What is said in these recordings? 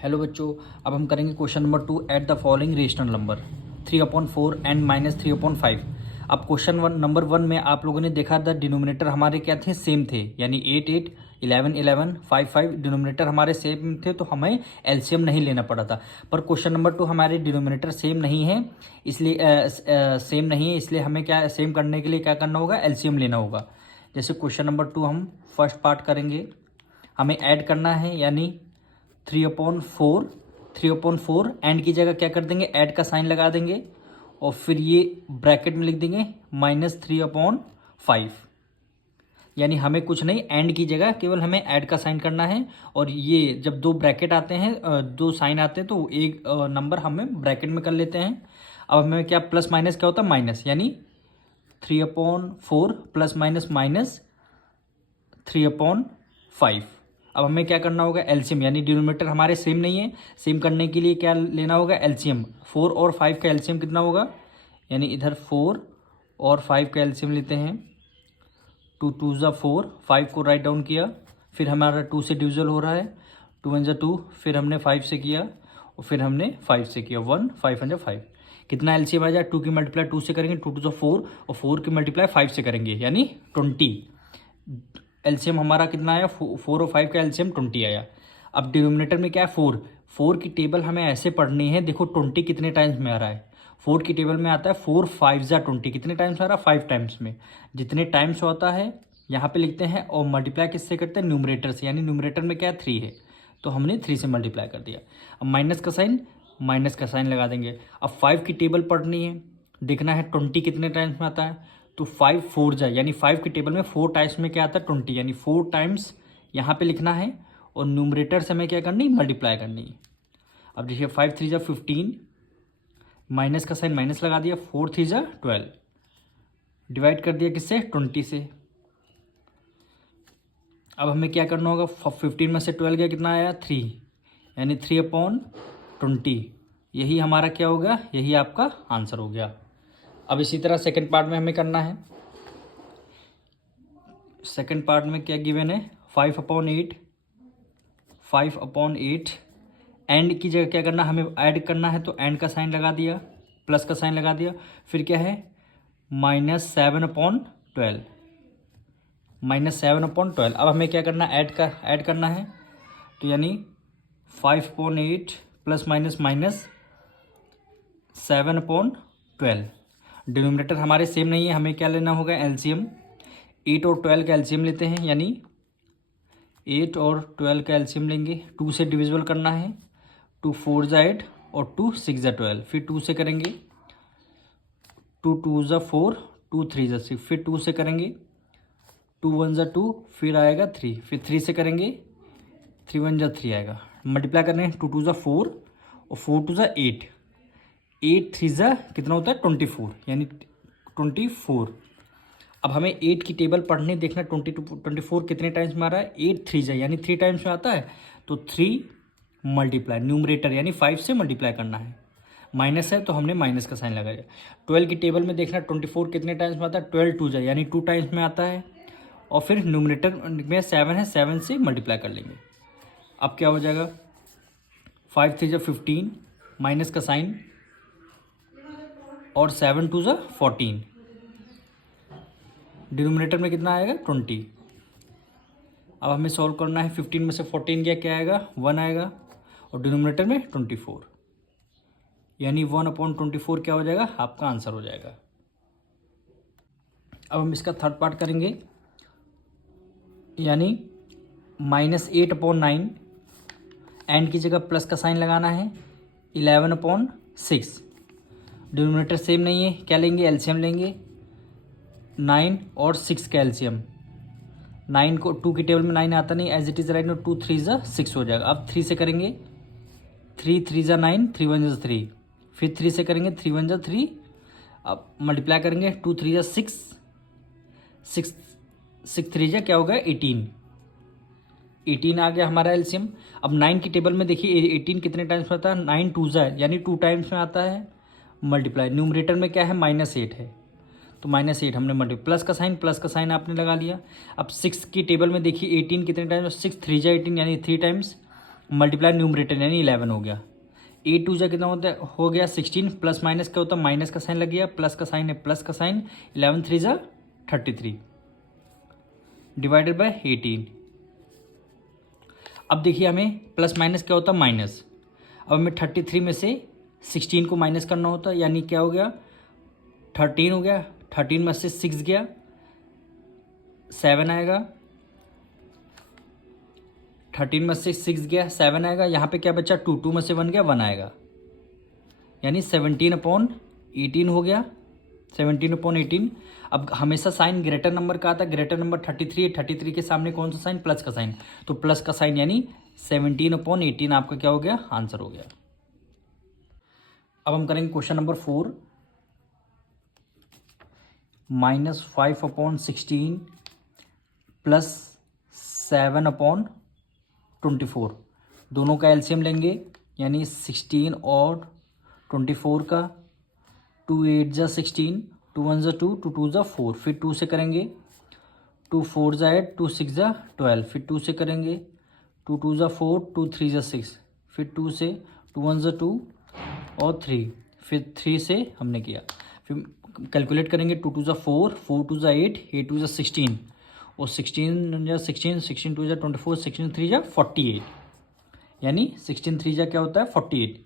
Hello बच्चों, अब हम करेंगे question number 2। At the following rational number 3/4 and -3/5। अब क्वेश्चन नंबर 1 में आप लोगों ने देखा था डिनोमिनेटर हमारे क्या थे, सेम थे, यानी 8 8 11 11 5 5 डिनोमिनेटर हमारे सेम थे, तो हमें एलसीएम नहीं लेना पड़ा था। पर क्वेश्चन नंबर 2 हमारे डिनोमिनेटर सेम नहीं है, इसलिए हमें क्या सेम करने के लिए क्या करना होगा, एलसीएम लेना होगा। जैसे क्वेश्चन नंबर 2 हम फर्स्ट पार्ट करेंगे, हमें ऐड करना है, यानी 3/4 एंड की जगह क्या कर देंगे, ऐड का साइन लगा देंगे और फिर ये ब्रैकेट में लिख देंगे -3/5। यानी हमें कुछ नहीं, एंड की जगह केवल हमें ऐड का साइन करना है। और ये जब दो ब्रैकेट आते हैं, दो साइन आते हैं, तो एक नंबर हमें ब्रैकेट में कर लेते हैं। अब हमें क्या प्लस माइनस क्या होता है, माइनस, यानी 3/4 प्लस माइनस -3/5। अब हमें क्या करना होगा, एलसीएम, यानी डिनोमिनेटर हमारे सेम नहीं है, सेम करने के लिए क्या लेना होगा, एलसीएम। 4 और 5 का एलसीएम कितना होगा, यानी इधर 4 और 5 का एलसीएम लेते हैं। 2 2 ज़ा 4, 5 को राइट डाउन किया, फिर हमारा 2 से डिविजल हो रहा है, 2 1 ज़ा 2, फिर हमने 5 से किया और फिर हमने 5 से किया, 1 5 1 ज़ा 5। कितना एलसीएम आ जाए, 2 की मल्टीप्लाई 2 से करेंगे, 2 2 ज़ा 4 और 4 की मल्टीप्लाई 5 से करेंगे, यानी 20। एलसीएम हमारा कितना आया, 4 और 5 का एलसीएम 20 आया। अब डिनोमिनेटर में क्या है, 4 की टेबल हमें ऐसे पढ़नी है, देखो 20 कितने टाइम्स में आ रहा है, 4 की टेबल में आता है 4 5 ज़ा 20, कितने टाइम्स आ रहा है, 5 टाइम्स में। जितने टाइम्स होता है यहाँ पे लिखते हैं और मल्टीप्लाई किससे करते हैं, न्यूमरेटर से, यानी न्यूमरेटर में क्या है, 3 है, तो हमने 3 से मल्टीप्लाई कर दिया। अब माइनस का साइन लगा देंगे। अब 5 की टेबल पढ़नी है, देखना है 20 कितने टाइम्स में आता है, तो 5 4 जाए, यानी 5 की टेबल में 4 टाइम्स में क्या आता है, 20, यानी 4 टाइम्स यहाँ पे लिखना है और न्यूमरेटर से हमें क्या करनी, मल्टीप्लाई करनी है। अब देखिए 5 3 ज़ा 15, माइनस का साइन माइनस लगा दिया, 4 3 ज़ा 12, डिवाइड कर दिया किससे, 20 से। अब हमें क्या करना होगा, 15 में से 12 गया, कितना आया, 3, यानी 3/20। यही हमारा क्या होगा, यही आपका आंसर हो गया। अब इसी तरह सेकंड पार्ट में हमें करना है। सेकंड पार्ट में क्या गिवन है, 5/8 एंड की जगह क्या करना, हमें ऐड करना है, तो एंड का साइन लगा दिया, प्लस का साइन लगा दिया, फिर क्या है -7/12, -7/12। अब हमें क्या करना है, ऐड करना है, तो यानी 5/8 प्लस माइनस -7/12। डिनोमिनेटर हमारे सेम नहीं है, हमें क्या लेना होगा, एलसीएम। 8 और 12 का एलसीएम लेते हैं, यानी 8 और 12 का एलसीएम लेंगे, 2 से डिविजिबल करना है, 2 4 ज़ा 8 और 2 6 ज़ा 12, फिर 2 से करेंगे, 2 2 ज़ा 4, 2 3 ज़ा 6, फिर 2 से करेंगे, 2 1 ज़ा 2, फिर आएगा 3, फिर 3 से करेंगे, 3 1 ज़ा 3 आएगा। मल्टीप्लाई करने हैं, 2 2 ज़ा 4 और 4 2 ज़ा 8, 8 3 ज़ा कितना होता है, 24, यानी 24। अब हमें 8 की टेबल पढ़ने, देखना 24 कितने टाइम्स में आ रहा है, 8 3 ज़ा, यानी 3 टाइम्स में आता है, तो 3 मल्टीप्लाई न्यूमरेटर यानी 5 से मल्टीप्लाई करना है। माइनस है तो हमने माइनस का साइन लगाया। 12 की टेबल में देखना 24 कितने टाइम्स में आता है, 12 2 ज़ा, यानी 2 टाइम्स में आता है, और फिर न्यूमरेटर में 7 है, 7 से मल्टीप्लाई कर लेंगे। अब क्या हो जाएगा, 5 3 ज़ा 15, माइनस का साइन, और 7 2 ज़ा 14, डिनोमिनेटर में कितना आएगा, 20। अब हमें सॉल्व करना है, 15 में से 14 गया, क्या आएगा, 1 आएगा, और डिनोमिनेटर में 24, यानी 1/24 क्या हो जाएगा, आपका आंसर हो जाएगा। अब हम इसका थर्ड पार्ट करेंगे, यानी -8/9 एंड की जगह प्लस का साइन लगाना है, 11/6। डिनोमिनेटर सेम नहीं है, क्या लेंगे, एलसीएम लेंगे, 9 और 6 का एलसीएम। 9 को 2 की टेबल में 9 आता नहीं, एज इट इज़ राइट, 2 3 ज़ा 6 हो जाएगा। अब 3 से करेंगे, 3 3 ज़ा 9, 3 1 ज़ा 3, फिर 3 से करेंगे, 3 1 ज़ा 3। अब मल्टीप्लाई करेंगे, 2 3 ज़ा 6, 6 6 3 ज़ा क्या होगा, 18 आ गया हमारा एलसीएम। अब 9 की टेबल में देखिए 18 कितने टाइम्स में आता है, 9 2 ज़ा, यानी 2 टाइम्स में आता है, मल्टीप्लाई, न्यूमरेटर में क्या है, -8 है, तो -8 हमने मल्टीप्लाई, प्लस का साइन आपने लगा लिया। अब 6 की टेबल में देखिए 18 कितने टाइम्स, 6 3 ज़ा 18, यानी 3 टाइम्स, मल्टीप्लाई न्यूमरेटर यानी 11 हो गया। 8 2 कितना होता है, हो गया 16, प्लस माइनस क्या होता है, माइनस का साइन लग गया, प्लस का साइन है प्लस का साइन, 11 3 33 डिवाइडेड बाय 18। अब देखिए हमें प्लस माइनस क्या होता है, माइनस। अब हमें 33 में से 16 को माइनस करना होता है, यानी क्या हो गया 13 हो गया, 13 में से 6 गया 7 आएगा, 13 में से 6 गया 7 आएगा। यहाँ पे क्या बचा 2, 2 में से 1 गया 1 आएगा, यानी 17/18 हो गया, 17/18। अब हमेशा साइन ग्रेटर नंबर का आता है, ग्रेटर नंबर 33 है, 33 के सामने कौन सा साइन, प्लस का साइन, तो प्लस का साइन यानी 17/18 आपका क्या हो गया, आंसर हो गया। अब हम करेंगे क्वेश्चन नंबर 4, -5/16 प्लस 7/24, दोनों का एलसीएम लेंगे, यानी 16 और 24 का, 2 8 जा 16, 2 1 जा 2, 2 2 जा 4, फिर 2 से करेंगे, 2 4 जा 8, 2 6 जा 12, फिर 2 से करेंगे, 2 2 जा 4, 2 3 जा 6, फिर 2 से, 2 1 जा 2 और 3, फिर 3 से हमने किया, फिर कैलकुलेट करेंगे, 2 2 जा 4, 4 2 जा 8, 8 2 जा 16 और 16 जा 16, 16 2 जा 24, 16 3 जा 48, यानी 16 3 जा क्या होता है 48,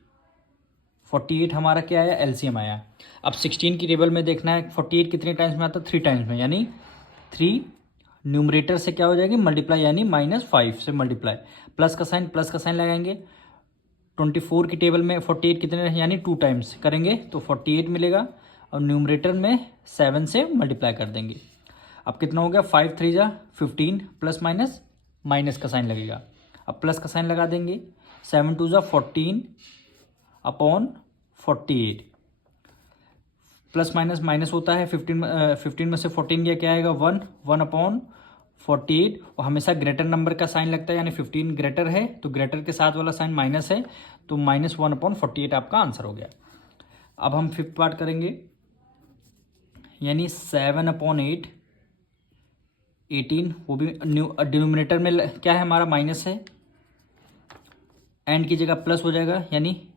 48 हमारा क्या आया, एलसीएम आया। अब 16 की टेबल में देखना है 48 कितने टाइम्स में आता है, 3 टाइम्स में, यानी 3 न्यूमरेटर से क्या हो जाएगी मल्टीप्लाई, यानी -5 से मल्टीप्लाई, प्लस का साइन लगाएंगे। 24 की टेबल में 48 कितने, यानी 2 टाइम्स करेंगे तो 48 मिलेगा, और न्यूमरेटर में 7 से मल्टीप्लाई कर देंगे। अब कितना हो गया, 5 3 जा 15, प्लस माइनस माइनस का साइन लगेगा, अब प्लस का साइन लगा देंगे, 7 2 जा 14/48, प्लस माइनस माइनस होता है, 15 में से 14 गया क्या आएगा 1, 1/48, और हमेशा ग्रेटर नंबर का साइन लगता है, यानी 15 ग्रेटर है तो ग्रेटर के साथ वाला साइन माइनस है, तो -1/48 आपका आंसर हो गया। अब हम 5th पार्ट करेंगे, यानी 7/8, 18, वो भी डिनोमिनेटर में क्या है हमारा माइनस है, एंड की जगह प्लस हो जाएगा, यानी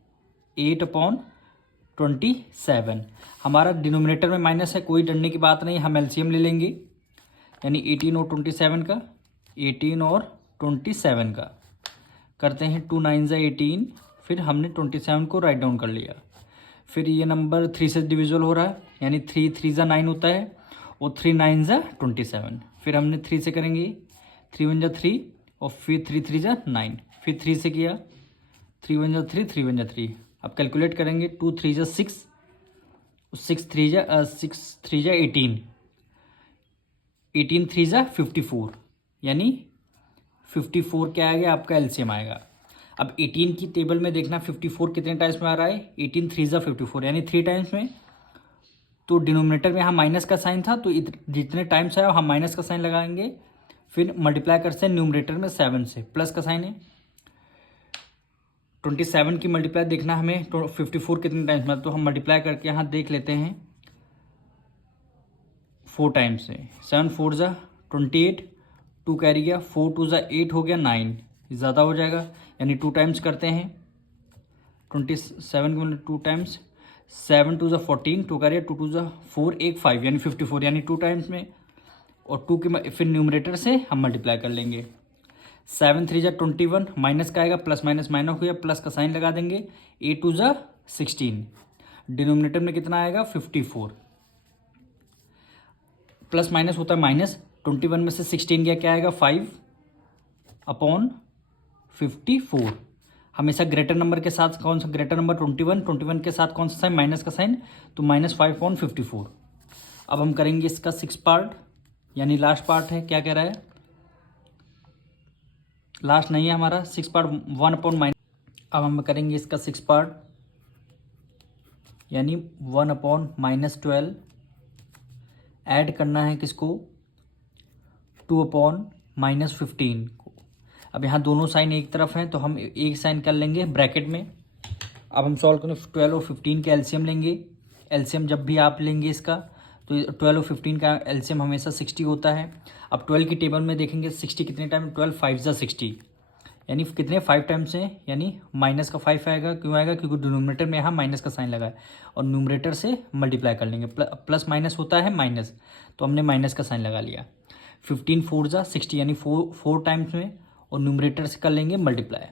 8/27, हमारा डिनोमिनेटर में माइनस है, कोई डरने की बात नहीं, हम एलसीएम ले लेंगे, यानी 18 और 27 का, 18 और 27 का करते हैं, 2 9 जा 18, फिर हमने 27 को राइट डाउन कर लिया, फिर ये नंबर 3 से डिविजिबल हो रहा है, यानी 3 3 जा 9 होता है, और 3 9 जा 27, फिर हमने 3 से करेंगे, 3 1 जा 3, और फिर 3 3 जा 9, फिर 3 से किया, 3 1 जा 3, 3 1 जा 3, अब कैलकुलेट करेंगे, 2 3 जा 6, 6 3 जा 18, 18 3 जा 54, यानी 54 क्या आएगा आपका एलसीएम आएगा। अब 18 की टेबल में देखना 54 कितने टाइम्स में आ रहा है, 18 3 जा 54, यानी 3 टाइम्स में, तो डिनोमिनेटर में यहाँ माइनस का साइन था, तो जितने टाइम्स आया हम माइनस का साइन लगाएंगे, फिर मल्टीप्लाई करते हैं न्यूमरेटर में 7 से, प्लस का साइन है, 27 की मल्टीप्लाई देखना हमें, तो 54 कितने टाइम्स में, तो हम मल्टीप्लाई करके यहाँ देख लेते हैं 4 टाइम्स से, 7 4 जा 28, 2 कैरी गया, 4 2 जा 8 हो गया 9, ज़्यादा हो जाएगा, यानी 2 टाइम्स करते हैं, 27 की 2 टाइम्स, 7 2 जा 14, 2 कैरी 2 2 जा 4 1 5, यानी 54, यानी 2 टाइम्स में, और 2 के फिर न्यूमरेटर से हम मल्टीप्लाई कर लेंगे, 7 3 जा 21, माइनस का आएगा, प्लस माइनस माइनस हो गया, प्लस का साइन लगा देंगे, 8 2 जा 16, डिनोमिनेटर में कितना आएगा 54, प्लस माइनस होता है माइनस, 21 में से 16 गया क्या आएगा 5/54, हमेशा ग्रेटर नंबर के साथ कौन सा, ग्रेटर नंबर 21 के साथ कौन सा साइन, माइनस का साइन, तो -5/54। अब हम करेंगे इसका 6 पार्ट, यानी लास्ट पार्ट है, क्या कह रहा है, लास्ट नहीं है हमारा 6 पार्ट, 1/। अब हम करेंगे इसका 6 पार्ट, यानी 1/-12, ऐड करना है किसको, 2/-15 को। अब यहाँ दोनों साइन एक तरफ हैं, तो हम एक साइन कर लेंगे ब्रैकेट में। अब हम सॉल्व करें, 12 और 15 के एलसीएम लेंगे, एलसीएम जब भी आप लेंगे इसका, तो 12 और 15 का एलसीएम हमेशा 60 होता है। अब 12 की टेबल में देखेंगे 60 कितने टाइम, 12 5 जा 60, यानी कितने 5 टाइम्स हैं, यानी माइनस का 5 आएगा। क्यों आएगा? क्योंकि डिनोमिनेटर में यहाँ माइनस का साइन लगा है और न्यूमरेटर से मल्टीप्लाई कर लेंगे। प्लस माइनस होता है माइनस, तो हमने माइनस का साइन लगा लिया। 15 4 जा 60 यानी 4 टाइम्स में, और न्यूमरेटर से कर लेंगे मल्टीप्लाई।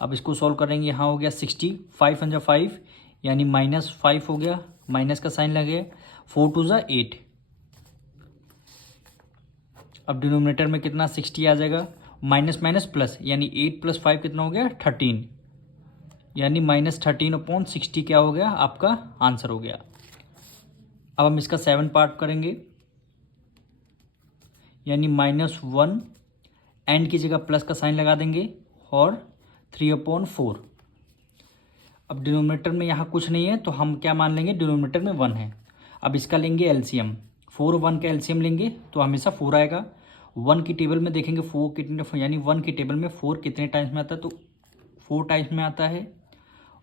अब इसको सॉल्व करेंगे। यहाँ हो गया 60, 5 1 जा 5 यानी -5 हो गया, माइनस का साइन लगे। 4 2 जा 8। अब डिनोमिनेटर में कितना 60 आ जाएगा, माइनस माइनस प्लस यानी 8 + 5 कितना हो गया 13, यानी -13/60 क्या हो गया आपका आंसर हो गया। अब हम इसका 7 पार्ट करेंगे, यानी -1 एंड की जगह प्लस का साइन लगा देंगे और 3/4। अब डिनोमिनेटर में यहाँ कुछ नहीं है तो हम क्या मान लेंगे, डिनोमिनेटर में 1 है। अब इसका लेंगे एलसीएम, 4 1 का एलसीएम लेंगे तो हमेशा 4 आएगा। 1 की टेबल में देखेंगे 4 कितने, यानी 1 की टेबल में 4 कितने टाइम्स में आता है, तो 4 टाइम्स में आता है।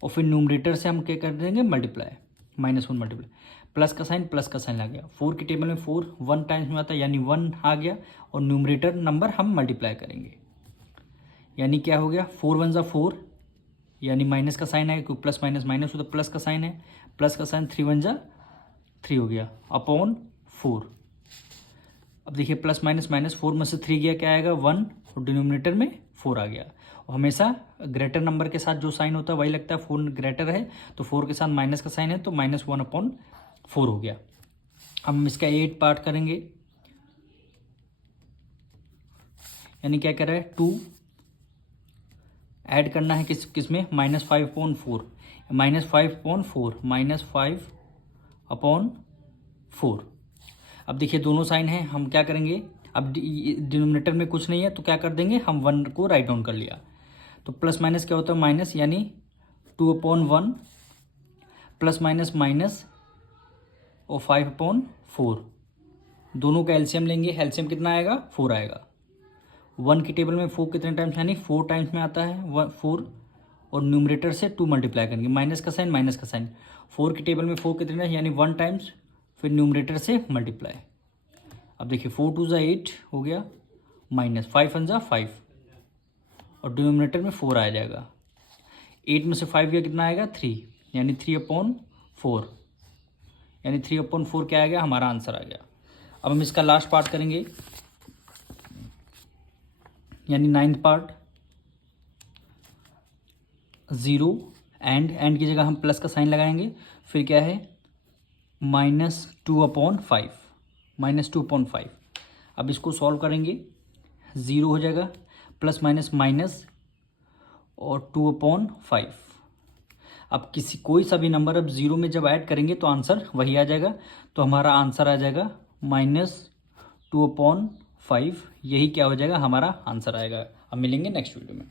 और फिर न्यूमरेटर से हम क्या कर देंगे मल्टीप्लाई, -1 मल्टीप्लाई, प्लस का साइन लग गया। 4 की टेबल में 4 1 टाइम्स में आता है, यानी 1 आ गया, और न्यूमरेटर नंबर हम मल्टीप्लाई करेंगे, यानी क्या हो गया 4 1 जा 4, यानी माइनस का साइन है क्योंकि प्लस माइनस माइनस हो तो प्लस का साइन है, प्लस का साइन 3 1 जा 3 हो गया अपॉन 4। अब देखिए प्लस माइनस माइनस, 4 में से 3 गया क्या आएगा 1, और डिनोमिनेटर में 4 आ गया। और हमेशा ग्रेटर नंबर के साथ जो साइन होता है वही लगता है, 4 ग्रेटर है तो 4 के साथ माइनस का साइन है तो -1/4 हो गया। अब हम इसका 8 पार्ट करेंगे, यानी क्या कर रहा है 2 ऐड करना है किस में, -5/4, -5/4 अब देखिए दोनों साइन हैं, हम क्या करेंगे, अब डिनोमिनेटर में कुछ नहीं है तो क्या कर देंगे हम 1 को राइट डाउन कर लिया। तो प्लस माइनस क्या होता है माइनस, यानी 2/1 प्लस माइनस माइनस और 5/4, दोनों का एलसीएम लेंगे। एलसीएम कितना आएगा 4 आएगा। 1 की टेबल में 4 कितने टाइम्स, यानी 4 टाइम्स में आता है 4, और न्यूमरेटर से 2 मल्टीप्लाई करेंगे, माइनस का साइन। 4 की टेबल में 4 कितने, यानी 1 टाइम्स, फिर न्यूमरेटर से मल्टीप्लाई। अब देखिए 4 2 जा 8 हो गया, -5 1 जा 5, और डिनोमिनेटर में 4 आ जाएगा। 8 में से 5 गया कितना आएगा 3, यानी 3/4, यानी 3/4 क्या आ गया हमारा आंसर आ गया। अब हम इसका लास्ट पार्ट करेंगे, यानी 9th पार्ट। 0 एंड की जगह हम प्लस का साइन लगाएंगे, फिर क्या है -2/5। अब इसको सॉल्व करेंगे, 0 हो जाएगा, प्लस माइनस माइनस और 2/5। अब कोई सा भी नंबर अब 0 में जब ऐड करेंगे तो आंसर वही आ जाएगा, तो हमारा आंसर आ जाएगा -2/5। यही क्या हो जाएगा हमारा आंसर आएगा। अब मिलेंगे नेक्स्ट वीडियो में।